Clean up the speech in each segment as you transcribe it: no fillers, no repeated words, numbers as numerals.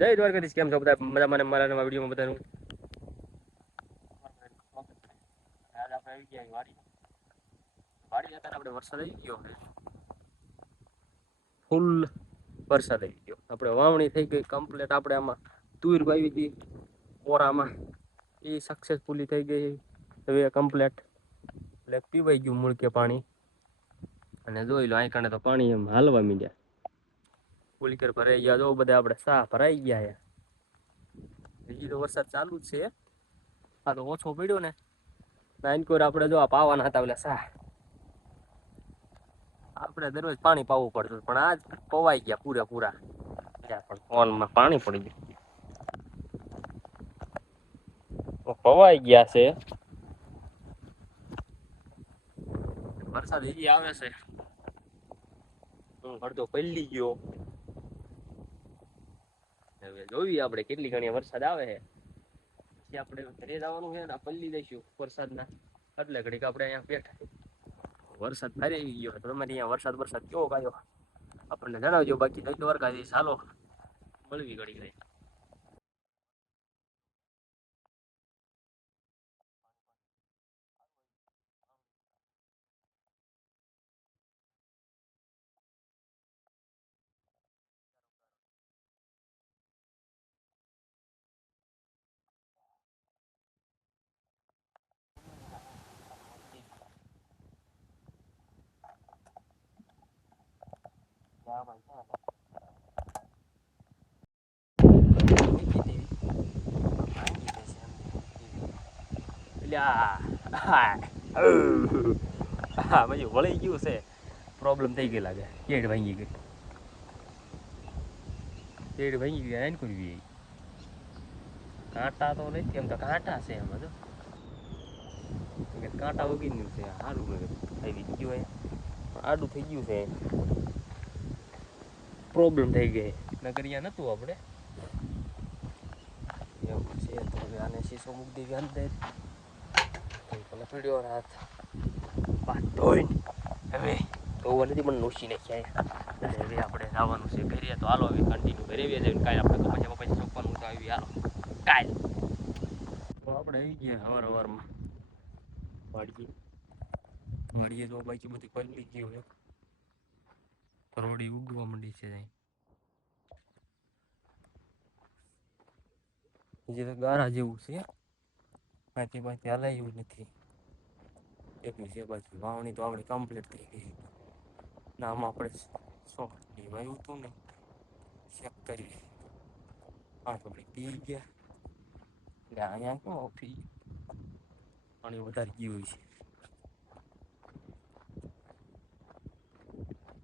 જય દ્વારકાધીશ, કેમ છો બધા? મજા મને મારા નવા વિડીયોમાં બધાનું આજ આપણે આવી ગયા વાડી હતા આપણે વરસાદ આવી ગયો ફૂલ વરસાદ આવી ગયો. આપણે વાવણી થઈ ગઈ કમ્પ્લીટ. આપણે આમાં તુર વાવી હતી ઓરામાં, એ સક્સેસફુલી થઈ ગઈ હવે કમ્પ્લીટ. એટલે પીવાઈ ગયું મૂળકે પાણી. અને જોઈ લો, અહીં કણે તો પાણી એમ હાલવા મીડ્યા. પુલકેર ભરાઈ ગયા, જો બધા આપણે સાહ ભરાઈ ગયા. હજી તો વરસાદ ચાલુ જ છે. આ તો ઓછો પડ્યો ને નાનકોર આપણે જો આ પાવાના હતા ઓલા સાહ. આપણે દરરોજ પાણી પાવું પડતું, પણ આજ પવાઈ ગયા પૂરેપૂરા. પણ ફોનમાં પાણી પડી ગયું, પવાઈ ગયા છે. વરસાદ હજી આવે છે. અડધો પલળી ગયો. હવે જોઈએ આપણે કેટલી ઘણી વરસાદ આવે છે. પછી આપણે ઘરે જવાનું છે ને, પલળી દઈશું વરસાદના. એટલે ઘડીક આપણે અહીંયા બેઠા. વરસાદ ફરી ગયો. તમારે અહીંયા વરસાદ કેવો આવ્યો આપણને જણાવજો. બાકી જય દ્વારકાધીશ. ચાલો મળવી ઘડી ગઈ. હા પછી વળી ગયું છે. પ્રોબ્લેમ થઈ ગઈ લાગે. કેડ ભાંગી ગઈ. કેડ ભાંગી ગઈ. આને કરવી કાંટા તો નથી, એમ તો કાંટા છે એમાં તો. કાંટા વગીનું છે. સારું આવી ગયું. આડું થઈ ગયું છે. પ્રોબ્લેમ થઈ ગઈ. નગરિયા નતું આપણે એવું છે. તો હવે આને શીશો મૂકી દેવી અંદર. પીડ્યો હાથ ધોઈને હવે ધોવા નથી પણ નોસી નાખ્યા. હવે આપણે જવાનું છે ઘરે. તો હાલો હવે કન્ટિન્યુ ઘરે જઈને કાલે આપણે કપાસ રોપવાનું તો આવી હાલો કાલ. તો આપણે આવી ગયા સવારમાં વાડીએ તો બાકી બધી પલળી ગયું છે. રોડી ઉગવા માંડી છે. હજી તો ગારા જેવું છે. બાકી હલાય એવું નથી. એટલું છે. બાકી વાવણી તો આપણી કમ્પ્લીટ થઈ ગઈ. નામ આપણે વાવ્યું હતું ને, ચેક કરી પી ગયા. એટલે અહીંયા કેમ પાણી વધારે ગયું છે.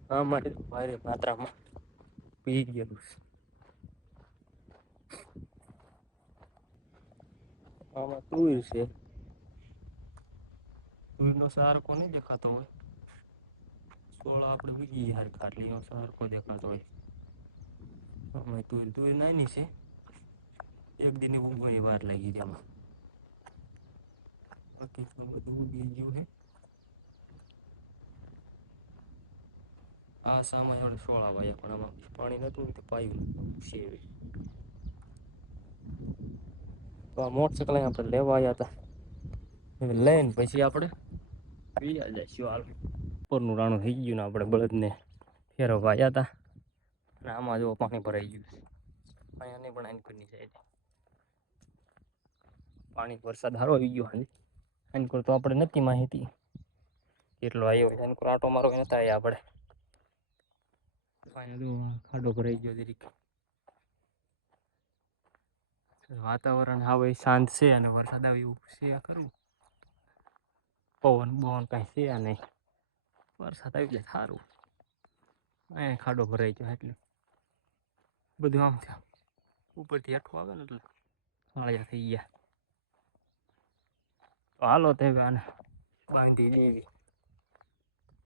હા મારે ભારે માત્રામાં પી ગયેલું છે. આમાં તુર છે. તુરનો સાર કોને દેખાતો હોય. સોળા આપણે બીજી ખાટલી સરખો દેખાતો હોય. તુર નાની છે. એક દિને ઊંઘવાની વાર લાગી જમાં. બાકી બધું ઉગી ગયું છે. આ સામાન સોળા વાયા, પણ આમાં પાણી નતું તો પાયું છે. તો આ મોટરસાઇકલ આપણે લેવા આવ્યા હતા. લઈને પછી આપણે જઈશું. ઉપરનું રાણું થઈ ગયું ને, આપણે બળદને ફેરવવા આવ્યા હતા. અને આમાં જો પાણી ભરાઈ ગયું છે. અહીંયા પણ આની સાઈડ પાણી વરસાદ સારો આવી ગયો. આની તો આપણે નથી માહિતી કેટલો આવ્યો છે. આંટો મારવા નતા આવ્યા આપણે. ખાડો ભરાઈ ગયો જરીક. વાતાવરણ હવે શાંત છે અને વરસાદ આવ્યું છે ખરું. પવન બવન કઈ છે નહીં. વરસાદ આવી જાય સારું. ખાડો ભરાઈ ગયો એટલે બધું આમ થયા. ઉપરથી હેઠું આવે ને એટલે ખાળિયા થઈ ગયા. તો હાલો તે આને બાંધી દેવી.